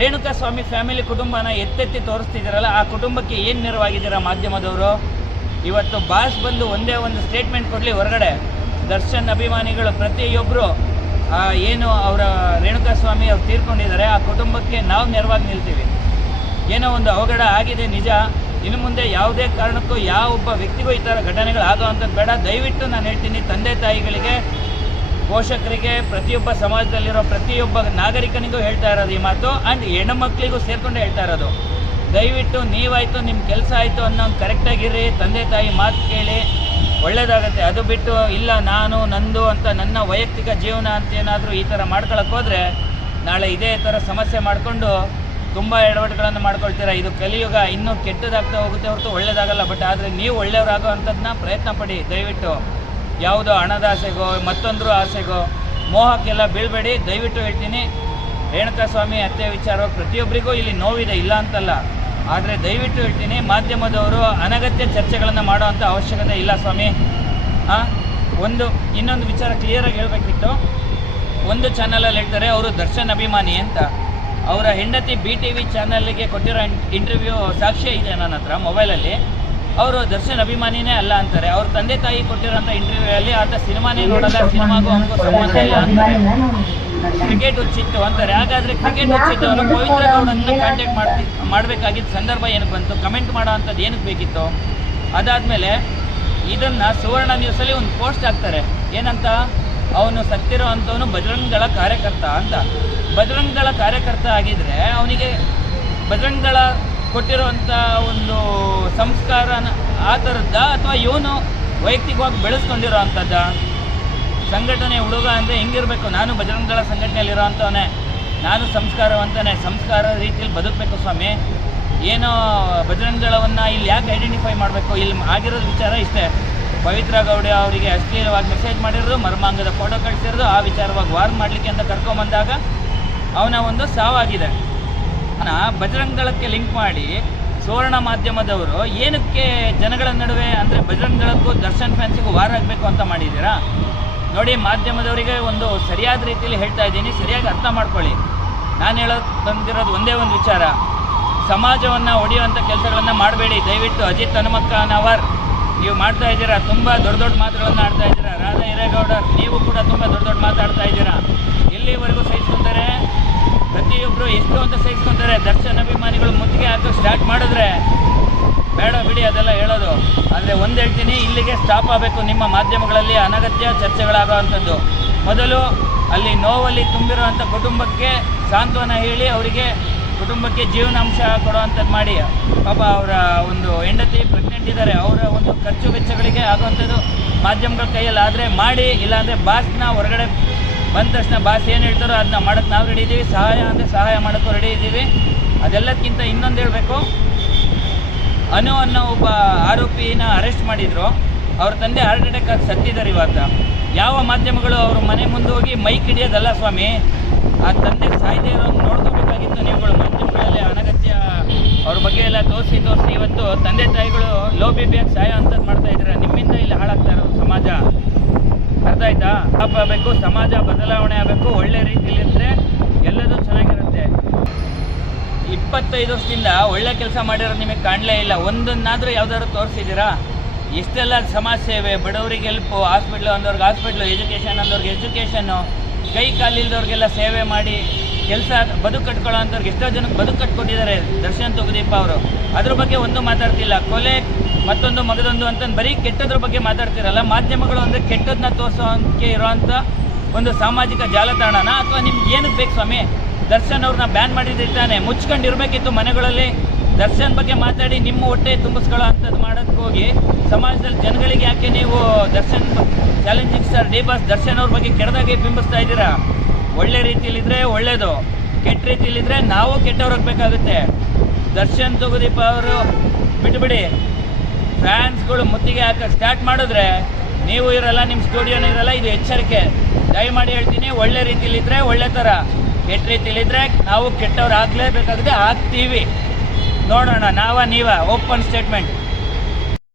ರೇಣುಕಾ ಸ್ವಾಮಿ family ಕುಟುಂಬನ ಎತ್ತೆತ್ತಿ ತೋರಿಸ್ತಿದ್ದೀರಲ್ಲ, ಆ ಕುಟುಂಬಕ್ಕೆ ಏನು ನೆರವಾಗಿದ್ದೀರಾ ಮಾಧ್ಯಮದವರು? ಇವತ್ತು ಬಾಸ್ ಬಂದು ಒಂದೇ ಒಂದು ಸ್ಟೇಟ್ಮೆಂಟ್ ಕೊಡಲಿ ಹೊರಗಡೆ, ದರ್ಶನ್ ಅಭಿಮಾನಿಗಳು ಪ್ರತಿಯೊಬ್ಬರು ಏನು ಅವರ ರೇಣುಕಾ ಸ್ವಾಮಿ ಅವ್ರು ತೀರ್ಕೊಂಡಿದ್ದಾರೆ, ಆ ಕುಟುಂಬಕ್ಕೆ ನಾವು ನೆರವಾಗಿ ನಿಲ್ತೀವಿ. ಏನೋ ಒಂದು ಅವಘಡ ಆಗಿದೆ ನಿಜ, ಇನ್ನು ಮುಂದೆ ಯಾವುದೇ ಕಾರಣಕ್ಕೂ ಯಾವ ಒಬ್ಬ ವ್ಯಕ್ತಿಗೂ ಈ ಥರ ಘಟನೆಗಳಾಗೋ ಅಂಥದ್ದು ಬೇಡ. ದಯವಿಟ್ಟು ನಾನು ಹೇಳ್ತೀನಿ, ತಂದೆ ತಾಯಿಗಳಿಗೆ, ಪೋಷಕರಿಗೆ, ಪ್ರತಿಯೊಬ್ಬ ಸಮಾಜದಲ್ಲಿರೋ ಪ್ರತಿಯೊಬ್ಬ ನಾಗರಿಕನಿಗೂ ಹೇಳ್ತಾ ಇರೋದು ಈ ಮಾತು. ಆ್ಯಂಡ್ ಹೆಣ್ಣುಮಕ್ಕಳಿಗೂ ಸೇರಿಕೊಂಡು ಹೇಳ್ತಾ ಇರೋದು, ದಯವಿಟ್ಟು ನೀವಾಯಿತು, ನಿಮ್ಮ ಕೆಲಸ ಆಯಿತು ಅನ್ನೋ ಕರೆಕ್ಟಾಗಿರ್ರಿ, ತಂದೆ ತಾಯಿ ಮಾತು ಕೇಳಿ, ಒಳ್ಳೆಯದಾಗತ್ತೆ. ಅದು ಬಿಟ್ಟು ಇಲ್ಲ ನಾನು ನಂದು ಅಂತ ನನ್ನ ವೈಯಕ್ತಿಕ ಜೀವನ ಅಂತ ಏನಾದರೂ ಈ ಥರ ಮಾಡ್ಕೊಳಕ್ಕೆ ಹೋದರೆ ನಾಳೆ ಇದೇ ಥರ ಸಮಸ್ಯೆ ಮಾಡಿಕೊಂಡು ತುಂಬ ಎಡವಟ್ಟುಗಳನ್ನು ಮಾಡ್ಕೊಳ್ತೀರಾ. ಇದು ಕಲಿಯುಗ, ಇನ್ನೂ ಕೆಟ್ಟದಾಗ್ತಾ ಹೋಗುತ್ತೆ ಹೊರತು ಒಳ್ಳೇದಾಗಲ್ಲ. ಬಟ್ ಆದರೆ ನೀವು ಒಳ್ಳೆಯವರಾಗೋ ಅಂಥದ್ದನ್ನ ಪ್ರಯತ್ನ ಪಡಿ. ದಯವಿಟ್ಟು ಯಾವುದೋ ಹಣದ ಆಸೆಗೋ ಮತ್ತೊಂದು ಆಸೆಗೋ ಮೋಹಕ್ಕೆಲ್ಲ ಬೀಳಬೇಡಿ. ದಯವಿಟ್ಟು ಹೇಳ್ತೀನಿ, ರೇಣುಕಾ ಸ್ವಾಮಿ ಹತ್ಯೆ ವಿಚಾರ ಪ್ರತಿಯೊಬ್ಬರಿಗೂ ಇಲ್ಲಿ ನೋವಿದೆ, ಇಲ್ಲ ಅಂತಲ್ಲ. ಆದರೆ ದಯವಿಟ್ಟು ಹೇಳ್ತೀನಿ, ಮಾಧ್ಯಮದವರು ಅನಗತ್ಯ ಚರ್ಚೆಗಳನ್ನು ಮಾಡೋ ಅಂಥ ಅವಶ್ಯಕತೆ ಇಲ್ಲ ಸ್ವಾಮಿ. ಇನ್ನೊಂದು ವಿಚಾರ ಕ್ಲಿಯರಾಗಿ ಹೇಳಬೇಕಿತ್ತು. ಒಂದು ಚಾನಲಲ್ಲಿ ಹೇಳ್ತಾರೆ ಅವರು ದರ್ಶನ್ ಅಭಿಮಾನಿ ಅಂತ, ಅವರ ಹೆಂಡತಿ BTV ಚಾನಲ್ಗೆ ಕೊಟ್ಟಿರೋ ಇಂಟರ್ವ್ಯೂ ಸಾಕ್ಷ್ಯ ಇದೆ ನನ್ನ ಹತ್ರ ಮೊಬೈಲಲ್ಲಿ. ಅವರು ದರ್ಶನ್ ಅಭಿಮಾನಿನೇ ಅಲ್ಲ ಅಂತಾರೆ. ಅವ್ರ ತಂದೆ ತಾಯಿ ಕೊಟ್ಟಿರೋಂಥ ಇಂಟರ್ವ್ಯೂಯಲ್ಲಿ ಆತ ಸಿನಿಮಾನೇ ನೋಡಲ್ಲ, ಸಿನಿಮಾಗೂ ಅವನಿಗೂ ಸಂಬಂಧ ಇಲ್ಲ ಅಂತಾರೆ. ಕ್ರಿಕೆಟ್ ಹುಚ್ಚಿತ್ತು ಅಂತಾರೆ. ಹಾಗಾದರೆ ಕ್ರಿಕೆಟ್ ಹುಚ್ಚಿತ್ತು ಅವನು ಪವಿತ್ರ ಗೌಡನ್ನ ಕಾಂಟ್ಯಾಕ್ಟ್ ಮಾಡಬೇಕಾಗಿದ್ದ ಸಂದರ್ಭ ಏನಕ್ಕೆ ಬಂತು? ಕಮೆಂಟ್ ಮಾಡೋ ಅಂಥದ್ದು ಏನಕ್ಕೆ ಬೇಕಿತ್ತು? ಅದಾದಮೇಲೆ ಇದನ್ನು ಸುವರ್ಣ ನ್ಯೂಸಲ್ಲಿ ಒಂದು ಪೋಸ್ಟ್ ಹಾಕ್ತಾರೆ, ಏನಂತ, ಅವನು ಸತ್ತಿರೋ ಅಂಥವನು ಬಜರಂಗದಳ ಕಾರ್ಯಕರ್ತ ಅಂತ. ಬಜರಂಗದಳ ಕಾರ್ಯಕರ್ತ ಆಗಿದ್ದರೆ ಅವನಿಗೆ ಬಜರಂಗದಳ ಕೊಟ್ಟಿರುವಂಥ ಒಂದು ಸಂಸ್ಕಾರನ ಆ ಥರದ್ದ, ಅಥವಾ ಇವನು ವೈಯಕ್ತಿಕವಾಗಿ ಬೆಳೆಸ್ಕೊಂಡಿರೋ ಅಂಥದ್ದ? ಸಂಘಟನೆ ಹುಡುಗ ಅಂದರೆ ಹೆಂಗಿರಬೇಕು? ನಾನು ಬಜರಂಗದಳ ಸಂಘಟನೆಯಲ್ಲಿರೋ ಅಂಥವನೇ, ನಾನು ಸಂಸ್ಕಾರವಂತನೇ, ಸಂಸ್ಕಾರ ರೀತಿಯಲ್ಲಿ ಬದುಕಬೇಕು ಸ್ವಾಮಿ. ಏನೋ ಬಜರಂಗದಳವನ್ನು ಇಲ್ಲಿ ಯಾಕೆ ಐಡೆಂಟಿಫೈ ಮಾಡಬೇಕು? ಇಲ್ಲಿ ಆಗಿರೋದು ವಿಚಾರ ಇಷ್ಟೇ, ಪವಿತ್ರ ಗೌಡ ಅವರಿಗೆ ಅಶ್ಲೀಲವಾಗಿ ಮೆಸೇಜ್ ಮಾಡಿರೋದು, ಮರ್ಮಾಂಗದ ಫೋಟೋ ಕಳಿಸಿರೋದು, ಆ ವಿಚಾರವಾಗಿ ವಾರ್ ಮಾಡಲಿಕ್ಕೆ ಅಂತ ಕರ್ಕೊಂಬಂದಾಗ ಅವನ ಒಂದು ಸಾವಾಗಿದೆ. ಬಜರಂಗದಳಕ್ಕೆ ಲಿಂಕ್ ಮಾಡಿ ಸುವರ್ಣ ಮಾಧ್ಯಮದವರು ಏನಕ್ಕೆ ಜನಗಳ ನಡುವೆ ಅಂದರೆ ಬಜರಂಗದಳಕ್ಕೂ ದರ್ಶನ್ ಫ್ಯಾನ್ಸಿಗೂ ವಾರ ಆಗಬೇಕು ಅಂತ ಮಾಡಿದ್ದೀರಾ? ನೋಡಿ, ಮಾಧ್ಯಮದವರಿಗೆ ಒಂದು ಸರಿಯಾದ ರೀತಿಯಲ್ಲಿ ಹೇಳ್ತಾ ಇದ್ದೀನಿ, ಸರಿಯಾಗಿ ಅರ್ಥ ಮಾಡ್ಕೊಳ್ಳಿ. ನಾನು ಬಂದಿರೋದು ಒಂದೇ ಒಂದು ವಿಚಾರ, ಸಮಾಜವನ್ನು ಒಡೆಯುವಂಥ ಕೆಲಸಗಳನ್ನು ಮಾಡಬೇಡಿ ದಯವಿಟ್ಟು. ಅಜಿತ್ ಹನುಮಕ್ಕನವರ್ ನೀವು ಮಾಡ್ತಾ ಇದ್ದೀರಾ, ತುಂಬ ದೊಡ್ಡ ಮಾತುಗಳನ್ನು ಆಡ್ತಾ ಇದ್ದೀರಾ. ರಾಧಾ ಹಿರೇಗೌಡರ್ ನೀವು ಕೂಡ ತುಂಬ ದೊಡ್ಡ ಮಾತಾಡ್ತಾ ಇದ್ದೀರಾ. ಎಲ್ಲಿವರೆಗೂ ಸಹಿಸ್ಕೊತಾರೆ? ಪ್ರತಿಯೊಬ್ಬರು ಎಷ್ಟು ಅಂತ ಸಹಿಸ್ಕೊತಾರೆ. ದರ್ಶನ್ ಅಭಿಮಾನಿಗಳು ಮುತ್ತಿಗೆ ಹಾಕಿ ಸ್ಟಾರ್ಟ್ ಮಾಡಿದ್ರೆ ಬೇಡ ಬಿಡಿ ಅದೆಲ್ಲ ಹೇಳೋದು. ಆದರೆ ಒಂದು ಹೇಳ್ತೀನಿ, ಇಲ್ಲಿಗೆ ಸ್ಟಾಪ್ ಆಗಬೇಕು. ನಿಮ್ಮ ಮಾಧ್ಯಮಗಳಲ್ಲಿ ಅನಗತ್ಯ ಚರ್ಚೆಗಳಾಗೋ ಅಂಥದ್ದು. ಮೊದಲು ಅಲ್ಲಿ ನೋವಲ್ಲಿ ತುಂಬಿರುವಂಥ ಕುಟುಂಬಕ್ಕೆ ಸಾಂತ್ವನ ಹೇಳಿ, ಅವರಿಗೆ ಕುಟುಂಬಕ್ಕೆ ಜೀವನಾಂಶ ಕೊಡೋ ಅಂಥದ್ದು ಮಾಡಿ. ಪಾಪ ಅವರ ಒಂದು ಹೆಂಡತಿ ಪ್ರೆಗ್ನೆಂಟ್ ಇದ್ದಾರೆ, ಅವರ ಒಂದು ಖರ್ಚು ವೆಚ್ಚಗಳಿಗೆ ಆಗುವಂಥದ್ದು ಮಾಧ್ಯಮಗಳ ಕೈಯಲ್ಲಿ ಆದರೆ ಮಾಡಿ. ಇಲ್ಲಾಂದರೆ ಬಾಸ್ನ ಹೊರಗಡೆ ಬಂದ ತಕ್ಷಣ ಬಾಸ್ ಏನು ಹೇಳ್ತಾರೋ ಅದನ್ನ ಮಾಡೋಕ್ಕೆ ನಾವು ರೆಡಿ ಇದ್ದೀವಿ. ಸಹಾಯ ಅಂದರೆ ಸಹಾಯ ಮಾಡೋಕ್ಕೂ ರೆಡಿ ಇದ್ದೀವಿ. ಅದೆಲ್ಲದಕ್ಕಿಂತ ಇನ್ನೊಂದು ಹೇಳಬೇಕು, ಅನು ಅನ್ನೋ ಒಬ್ಬ ಆರೋಪಿನ ಅರೆಸ್ಟ್ ಮಾಡಿದರು. ಅವ್ರ ತಂದೆ ಹಾರ್ಟ್ ಅಟ್ಯಾಕ್ ಆಗಿ ಸತ್ತಿದ್ದಾರೆ. ಇವತ್ತು ಯಾವ ಮಾಧ್ಯಮಗಳು ಅವ್ರ ಮನೆ ಮುಂದೆ ಹೋಗಿ ಮೈಕ್ ಹಿಡಿಯೋದಲ್ಲ ಸ್ವಾಮಿ. ಆ ತಂದೆ ಸಾಯ್ದೇ ಇರೋ ನೋಡ್ಕೋಬೇಕಾಗಿತ್ತು ನೀವುಗಳು. ಮಾಧ್ಯಮಗಳಲ್ಲಿ ಅನಗತ್ಯ ಅವ್ರ ಬಗ್ಗೆ ಎಲ್ಲ ತೋರಿಸಿ ಇವತ್ತು ತಂದೆ ತಾಯಿಗಳು ಲೋ BPಯಾಗಿ ಸಹಾಯ ಅಂಥದ್ದು ಮಾಡ್ತಾ ಇದ್ದೀರಾ. ನಿಮ್ಮಿಂದ ಇಲ್ಲಿ ಹಾಳಾಗ್ತಾ ಇರೋದು ಸಮಾಜ. ಅರ್ಥ ಆಯ್ತಾ? ಆಗಬೇಕು, ಸಮಾಜ ಬದಲಾವಣೆ ಆಗಬೇಕು. ಒಳ್ಳೆ ರೀತಿಯಲ್ಲಿದ್ದರೆ ಎಲ್ಲದೂ ಚೆನ್ನಾಗಿರುತ್ತೆ. 25 ವರ್ಷದಿಂದ ಒಳ್ಳೆ ಕೆಲಸ ಮಾಡಿರೋದು ನಿಮಗೆ ಕಾಣಲೇ ಇಲ್ಲ. ಒಂದನ್ನಾದರೂ ಯಾವುದಾದ್ರು ತೋರಿಸಿದ್ದೀರಾ? ಎಷ್ಟೆಲ್ಲ ಸಮಾಜ ಸೇವೆ, ಬಡವರಿಗೆ ಹೆಲ್ಪು, ಹಾಸ್ಪಿಟ್ಲು ಅಂದವ್ರಿಗೆ ಹಾಸ್ಪಿಟ್ಲು, ಎಜುಕೇಷನ್ ಅಂದವ್ರಿಗೆ ಎಜುಕೇಷನ್ನು, ಕೈ ಕಾಲಿಲ್ದವ್ರಿಗೆಲ್ಲ ಸೇವೆ ಮಾಡಿ ಕೆಲಸ ಬದುಕು ಕಟ್ಕೊಳ್ಳೋ ಅಂಥವ್ರಿಗೆ ಎಷ್ಟೋ ಜನಕ್ಕೆ ಬದುಕು ಕಟ್ಕೊಟ್ಟಿದ್ದಾರೆ ದರ್ಶನ್ ತುಗುದೀಪ ಅವರು. ಅದ್ರ ಬಗ್ಗೆ ಒಂದು ಮಾತಾಡ್ತಿಲ್ಲ. ಕೊಲೆ, ಮತ್ತೊಂದು ಮಗದೊಂದು ಅಂತಂದು ಬರೀ ಕೆಟ್ಟದ್ರ ಬಗ್ಗೆ ಮಾತಾಡ್ತಿರಲ್ಲ. ಮಾಧ್ಯಮಗಳು ಅಂದರೆ ಕೆಟ್ಟದನ್ನ ತೋರಿಸೋಕ್ಕೆ ಇರೋವಂಥ ಒಂದು ಸಾಮಾಜಿಕ ಜಾಲತಾಣನ, ಅಥವಾ ನಿಮ್ಗೆ ಏನಕ್ಕೆ ಬೇಕು ಸ್ವಾಮಿ? ದರ್ಶನ್ ಅವ್ರನ್ನ ಬ್ಯಾನ್ ಮಾಡಿದ್ದಿರ್ತಾನೆ, ಮುಚ್ಕೊಂಡಿರ್ಬೇಕಿತ್ತು ಮನೆಗಳಲ್ಲಿ. ದರ್ಶನ್ ಬಗ್ಗೆ ಮಾತಾಡಿ ನಿಮ್ಮ ಹೊಟ್ಟೆ ತುಂಬಿಸ್ಕೊಳ್ಳೋ ಅಂಥದ್ದು ಮಾಡೋಕ್ಕೆ ಹೋಗಿ ಸಮಾಜದಲ್ಲಿ ಜನಗಳಿಗೆ ಯಾಕೆ ನೀವು Darshan challenging star D boss Darshan ಅವ್ರ ಬಗ್ಗೆ ಕೆಟ್ಟದಾಗಿ ಬಿಂಬಿಸ್ತಾ ಇದ್ದೀರಾ? ಒಳ್ಳೆ ರೀತಿಯಲ್ಲಿದ್ದರೆ ಒಳ್ಳೆಯದು, ಕೆಟ್ಟ ರೀತಿಯಲ್ಲಿದ್ದರೆ ನಾವು ಕೆಟ್ಟವ್ರಾಗಬೇಕಾಗುತ್ತೆ. ದರ್ಶನ್ ತುಗುದೀಪ ಅವರು ಬಿಟ್ಬಿಡಿ. ಫ್ಯಾನ್ಸ್ಗಳು ಮುತ್ತಿಗೆ ಹಾಕಕ್ಕೆ ಸ್ಟಾರ್ಟ್ ಮಾಡಿದ್ರೆ ನೀವು ಇರಲ್ಲ, ನಿಮ್ಮ ಸ್ಟುಡಿಯೋನೂ ಇರಲ್ಲ. ಇದು ಎಚ್ಚರಿಕೆ. ದಯಮಾಡಿ ಹೇಳ್ತೀನಿ, ಒಳ್ಳೆ ರೀತಿಯಲ್ಲಿದ್ದರೆ ಒಳ್ಳೆ ಥರ, ಕೆಟ್ಟ ರೀತಿಯಲ್ಲಿದ್ದರೆ ನಾವು ಕೆಟ್ಟವ್ರು ಆಗಲೇಬೇಕಾಗುತ್ತೆ. ಆಗ್ತೀವಿ, ನೋಡೋಣ. ನೀವ ಓಪನ್ ಸ್ಟೇಟ್ಮೆಂಟ್.